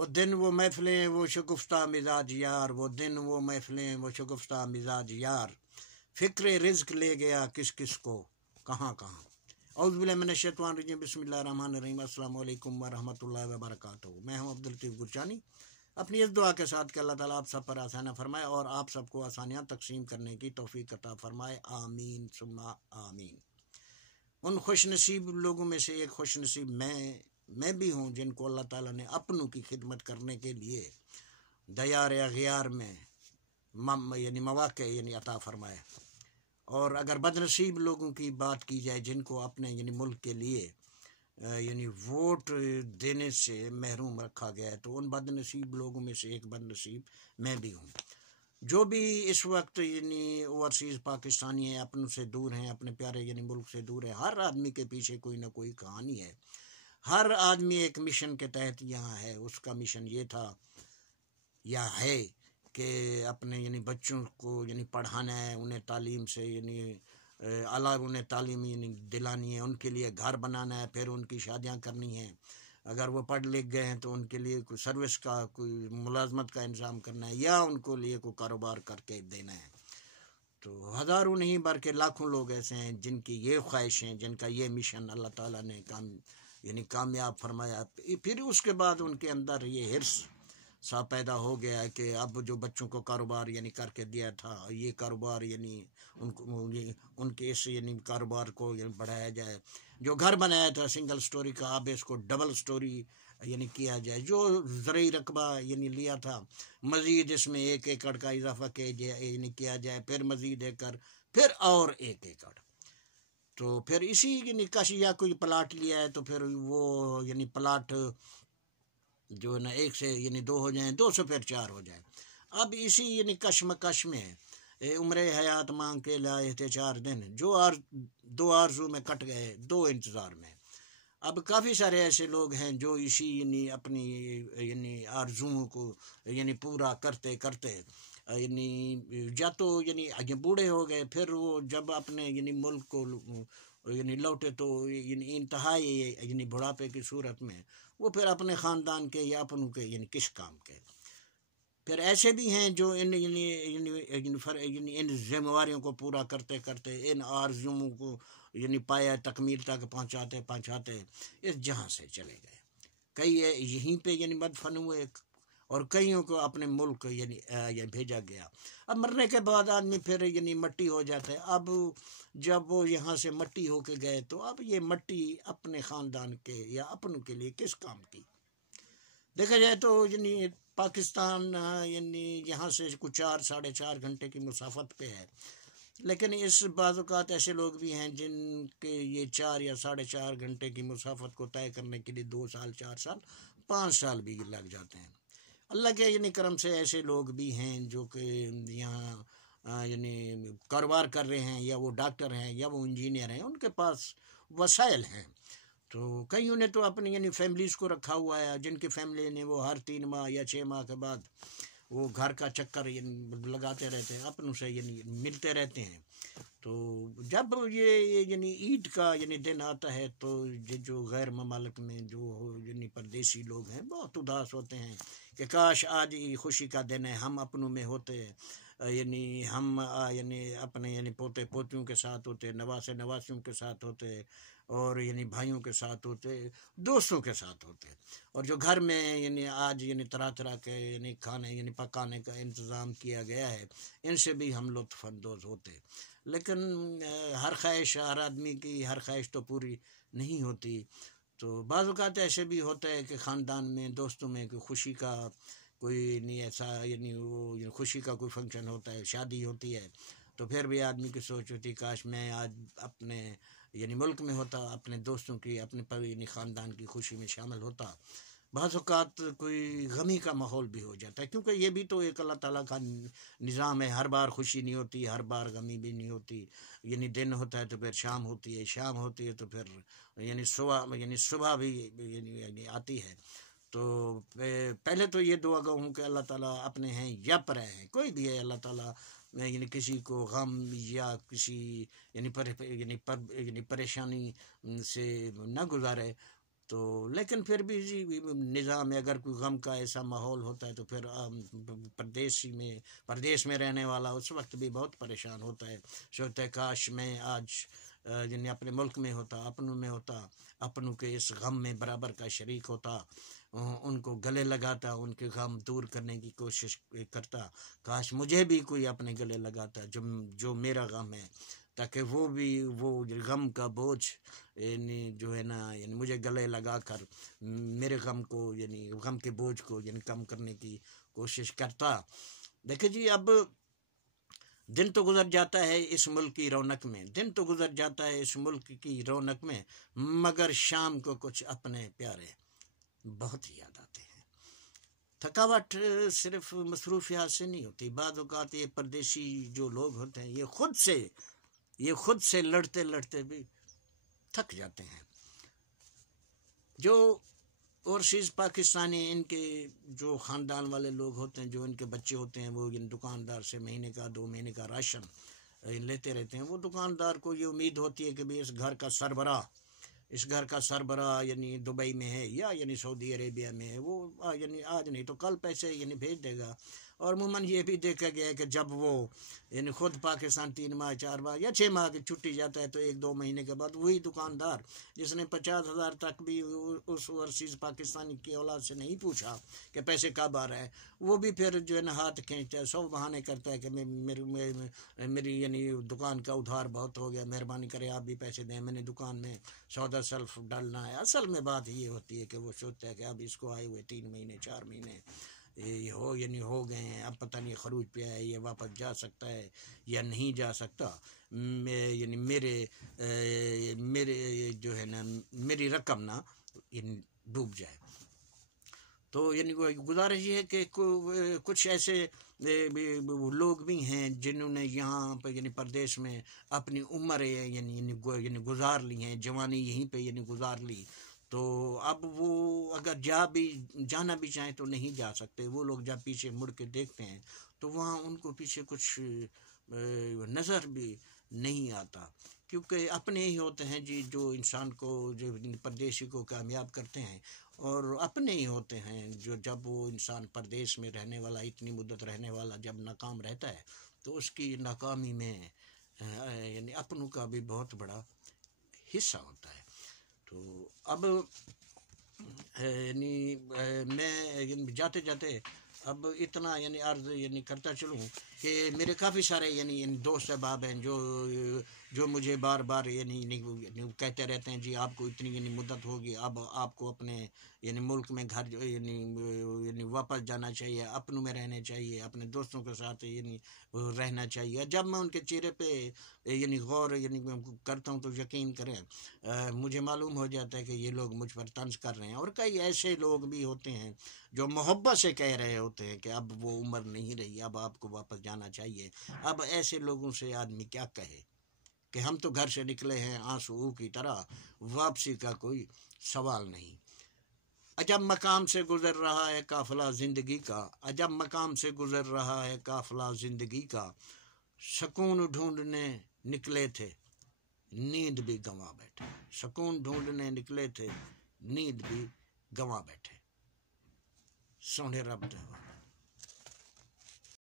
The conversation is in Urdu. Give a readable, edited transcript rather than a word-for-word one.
وہ دن وہ محفلیں وہ شگفتہ مزاج یار، وہ دن وہ محفلیں وہ شگفتہ مزاج یار، فکر رزق لے گیا کس کس کو کہاں کہاں۔ اعوذ باللہ من الشیطان الرجیم، بسم اللہ الرحمن الرحیم، السلام علیکم ورحمۃ اللہ وبرکاتہ۔ میں ہوں عبداللطیف گرچانی، اپنی اس دعا کے ساتھ کہ اللہ تعالیٰ آپ سب پر آسانیاں فرمائے اور آپ سب کو آسانیاں تقسیم کرنے کی توفیق عطا فرمائے، آمین ثم آمین۔ ان خوش نصیب لوگوں میں سے ایک خوش نصیب میں بھی ہوں جن کو اللہ تعالیٰ نے اپنوں کی خدمت کرنے کے لیے دیار اغیار میں یعنی مواقع یعنی عطا فرمائے۔ اور اگر بد نصیب لوگوں کی بات کی جائے جن کو اپنے یعنی ملک کے لیے یعنی ووٹ دینے سے محروم رکھا گیا ہے، تو ان بد نصیب لوگوں میں سے ایک بد نصیب میں بھی ہوں۔ جو بھی اس وقت یعنی اوورسیز پاکستانی ہیں، اپنوں سے دور ہیں، اپنے پیارے یعنی ملک سے دور ہے، ہر آدمی کے پیچھے کوئی نہ کوئی کہانی ہے، ہر آدمی ایک مشن کے تحت یہاں ہے۔ اس کا مشن یہ تھا یا ہے کہ اپنے یعنی بچوں کو یعنی پڑھانا ہے، انہیں تعلیم سے یعنی اعلیٰ انہیں تعلیم یعنی دلانی ہے، ان کے لیے گھر بنانا ہے، پھر ان کی شادیاں کرنی ہیں، اگر وہ پڑھ لکھ گئے ہیں تو ان کے لیے کوئی سروس کا کوئی ملازمت کا انتظام کرنا ہے، یا ان کو لیے کوئی کاروبار کر کے دینا ہے۔ تو ہزاروں نہیں بلکہ لاکھوں لوگ ایسے ہیں جن کی یہ خواہش ہیں، جن کا یہ مشن اللہ تعالیٰ نے یعنی کامیاب فرمایا۔ پھر اس کے بعد ان کے اندر یہ حرص سا پیدا ہو گیا کہ اب جو بچوں کو کاروبار یعنی کر کے دیا تھا، یہ کاروبار یعنی ان کے اس یعنی کاروبار کو یعنی بڑھایا جائے۔ جو گھر بنایا تھا سنگل سٹوری کا، اب اس کو ڈبل سٹوری یعنی کیا جائے۔ جو زرعی رقبہ یعنی لیا تھا، مزید اس میں 1 ایکڑ کا اضافہ یعنی کیا جائے، پھر مزید ایکڑ، پھر اور 1 ایکڑ۔ تو پھر اسی یعنی کش یا کوئی پلاٹ لیا ہے تو پھر وہ یعنی پلاٹ جو نا 1 سے یعنی 2 ہو جائیں، 2 سے پھر 4 ہو جائیں۔ اب اسی یعنی کشمکش میں عمر حیات مانگ کے لائے تھے 4 دن، جو 2 آرزو میں کٹ گئے 2 انتظار میں۔ اب کافی سارے ایسے لوگ ہیں جو اسی یعنی اپنی یعنی آرزوؤں کو یعنی پورا کرتے کرتے یعنی یا تو یعنی بوڑھے ہو گئے، پھر وہ جب اپنے یعنی ملک کو یعنی لوٹے تو یعنی انتہائی یعنی بڑھاپے کی صورت میں وہ پھر اپنے خاندان کے یا اپنوں کے یعنی کس کام کے۔ پھر ایسے بھی ہیں جو ان ذمہ کو پورا کرتے کرتے ان آرزوؤں کو یعنی پایا تکمیل تک پہنچاتے اس جہاں سے چلے گئے۔ کئی یہیں پہ یعنی مدفن ہوئے اور کئیوں کو اپنے ملک یعنی بھیجا گیا۔ اب مرنے کے بعد آدمی پھر یعنی مٹی ہو جاتا ہے۔ اب جب وہ یہاں سے مٹی ہو کے گئے تو اب یہ مٹی اپنے خاندان کے یا اپنوں کے لیے کس کام کی؟ دیکھا جائے تو یعنی پاکستان یعنی یہاں سے کچھ 4-4.5 گھنٹے کی مسافت پہ ہے، لیکن اس بعض اوقات ایسے لوگ بھی ہیں جن کے یہ 4 یا 4.5 گھنٹے کی مسافت کو طے کرنے کے لیے 2 سال 4 سال 5 سال بھی لگ جاتے ہیں۔ اللہ کے یعنی کرم سے ایسے لوگ بھی ہیں جو کہ یہاں یعنی کاروبار کر رہے ہیں، یا وہ ڈاکٹر ہیں یا وہ انجینئر ہیں، ان کے پاس وسائل ہیں۔ تو کئیوں نے تو اپنی یعنی فیملیز کو رکھا ہوا ہے، جن کی فیملی نے وہ ہر 3 ماہ یا 6 ماہ کے بعد وہ گھر کا چکر یعنی لگاتے رہتے ہیں، اپنوں سے یعنی ملتے رہتے ہیں۔ تو جب یہ یعنی عید کا یعنی دن آتا ہے تو جو غیر ممالک میں جو یعنی پردیسی لوگ ہیں بہت اداس ہوتے ہیں کہ کاش آج خوشی کا دن ہے، ہم اپنوں میں ہوتے، یعنی ہم یعنی اپنے یعنی پوتے پوتیوں کے ساتھ ہوتے، نواسے نواسیوں کے ساتھ ہوتے، اور یعنی بھائیوں کے ساتھ ہوتے، دوستوں کے ساتھ ہوتے، اور جو گھر میں یعنی آج یعنی طرح طرح کے یعنی کھانے یعنی پکانے کا انتظام کیا گیا ہے، ان سے بھی ہم لطف اندوز ہوتے۔ لیکن ہر خواہش ہر آدمی کی ہر خواہش تو پوری نہیں ہوتی۔ تو بعض اوقات ایسے بھی ہوتا ہے کہ خاندان میں دوستوں میں کوئی خوشی کا کوئی نہیں ایسا یعنی وہ خوشی کا کوئی فنکشن ہوتا ہے، شادی ہوتی ہے، تو پھر بھی آدمی کی سوچ ہوتی کاش میں آج اپنے یعنی ملک میں ہوتا، اپنے دوستوں کی اپنے یعنی خاندان کی خوشی میں شامل ہوتا۔ بعض اوقات کوئی غمی کا ماحول بھی ہو جاتا ہے، کیونکہ یہ بھی تو ایک اللہ تعالیٰ کا نظام ہے، ہر بار خوشی نہیں ہوتی، ہر بار غمی بھی نہیں ہوتی۔ یعنی دن ہوتا ہے تو پھر شام ہوتی ہے، شام ہوتی ہے تو پھر یعنی صبح بھی یعنی آتی ہے۔ تو پہلے تو یہ دعا گو ہوں کہ اللہ تعالیٰ اپنے ہیں یا پرے ہیں، کوئی بھی ہے، اللہ تعالیٰ یعنی کسی کو غم یا کسی یعنی پریشانی سے نہ گزارے۔ تو لیکن پھر بھی جی نظام میں اگر کوئی غم کا ایسا ماحول ہوتا ہے تو پھر پردیش میں رہنے والا اس وقت بھی بہت پریشان ہوتا ہے، سوچتا ہے کاش میں آج یعنی اپنے ملک میں ہوتا، اپنوں میں ہوتا، اپنوں کے اس غم میں برابر کا شریک ہوتا، ان کو گلے لگاتا، ان کے غم دور کرنے کی کوشش کرتا، کاش مجھے بھی کوئی اپنے گلے لگاتا جو میرا غم ہے، تاکہ وہ غم کا بوجھ یعنی جو ہے نا یعنی مجھے گلے لگا کر میرے غم کو یعنی غم کے بوجھ کو یعنی کم کرنے کی کوشش کرتا۔ دیکھیں جی اب دن تو گزر جاتا ہے اس ملک کی رونق میں، دن تو گزر جاتا ہے اس ملک کی رونق میں، مگر شام کو کچھ اپنے پیارے بہت یاد آتے ہیں۔ تھکاوٹ صرف مصروفیات سے نہیں ہوتی، بعض اوقات یہ پردیشی جو لوگ ہوتے ہیں یہ خود سے لڑتے لڑتے بھی تھک جاتے ہیں۔ جو اوورسیز پاکستانی ان کے جو خاندان والے لوگ ہوتے ہیں، جو ان کے بچے ہوتے ہیں، وہ ان دکاندار سے مہینے کا 2 مہینے کا راشن لیتے رہتے ہیں۔ وہ دکاندار کو یہ امید ہوتی ہے کہ بھی اس گھر کا سربراہ یعنی دبئی میں ہے یا یعنی سعودی عربیہ میں ہے، وہ یعنی آج نہیں تو کل پیسے یعنی بھیج دے گا۔ اور عموماً یہ بھی دیکھا گیا ہے کہ جب وہ یعنی خود پاکستان 3 ماہ 4 ماہ یا 6 ماہ کی چھٹی جاتا ہے تو 1-2 مہینے کے بعد وہی دکاندار جس نے 50,000 تک بھی اس اوورسیز پاکستانی کی اولاد سے نہیں پوچھا کہ پیسے کب آ رہا ہے، وہ بھی پھر جو ہے نا ہاتھ کھینچتا ہے، 100 بہانے کرتا ہے کہ میری یعنی دکان کا ادھار بہت ہو گیا، مہربانی کرے آپ بھی پیسے دیں، میں نے دکان میں سودا سلف ڈالنا ہے۔ اصل میں بات یہ ہوتی ہے کہ وہ سوچتا ہے کہ اب اس کو آئے ہوئے 3 مہینے 4 مہینے یعنی ہو گئے ہیں، اب پتہ نہیں خروج پہ ہے، یہ واپس جا سکتا ہے یا نہیں جا سکتا، یعنی میرے جو ہے نا میری رقم نہ ڈوب جائے۔ تو یعنی گزارش یہ ہے کہ کچھ ایسے لوگ بھی ہیں جنہوں نے یہاں پہ یعنی پردیش میں اپنی عمر یعنی گزار لی ہیں، جوانی یہیں پہ یعنی گزار لی، تو اب وہ اگر جانا بھی چاہیں تو نہیں جا سکتے۔ وہ لوگ جب پیچھے مڑ کے دیکھتے ہیں تو وہاں ان کو پیچھے کچھ نظر بھی نہیں آتا، کیونکہ اپنے ہی ہوتے ہیں جی جو انسان کو جو پردیشی کو کامیاب کرتے ہیں، اور اپنے ہی ہوتے ہیں جو جب وہ انسان پردیش میں رہنے والا اتنی مدت رہنے والا جب ناکام رہتا ہے تو اس کی ناکامی میں یعنی اپنوں کا بھی بہت بڑا حصہ ہوتا ہے۔ تو اب یعنی میں جاتے جاتے اب اتنا یعنی عرض یعنی کرتا چلوں کہ میرے کافی سارے یعنی دوست احباب ہیں جو مجھے بار بار یعنی کہتے رہتے ہیں جی آپ کو اتنی یعنی مدت ہوگی، اب آپ کو اپنے یعنی ملک میں گھر یعنی واپس جانا چاہیے، اپنوں میں رہنے چاہیے، اپنے دوستوں کے ساتھ یعنی رہنا چاہیے۔ جب میں ان کے چہرے پہ یعنی غور یعنی کرتا ہوں تو یقین کریں مجھے معلوم ہو جاتا ہے کہ یہ لوگ مجھ پر طنز کر رہے ہیں، اور کئی ایسے لوگ بھی ہوتے ہیں جو محبت سے کہہ رہے ہوتے ہیں کہ اب وہ عمر نہیں رہی، اب آپ کو واپس جانا چاہیے۔ اب ایسے لوگوں سے آدمی کیا کہے کہ ہم تو گھر سے نکلے ہیں آنسو کی طرح، واپسی کا کوئی سوال نہیں۔ عجب مقام سے گزر رہا ہے قافلہ زندگی کا، عجب مقام سے گزر رہا ہے قافلہ زندگی کا، سکون ڈھونڈنے نکلے تھے نیند بھی گنوا بیٹھے، سکون ڈھونڈنے نکلے تھے نیند بھی گنوا بیٹھے۔ سونے رب دے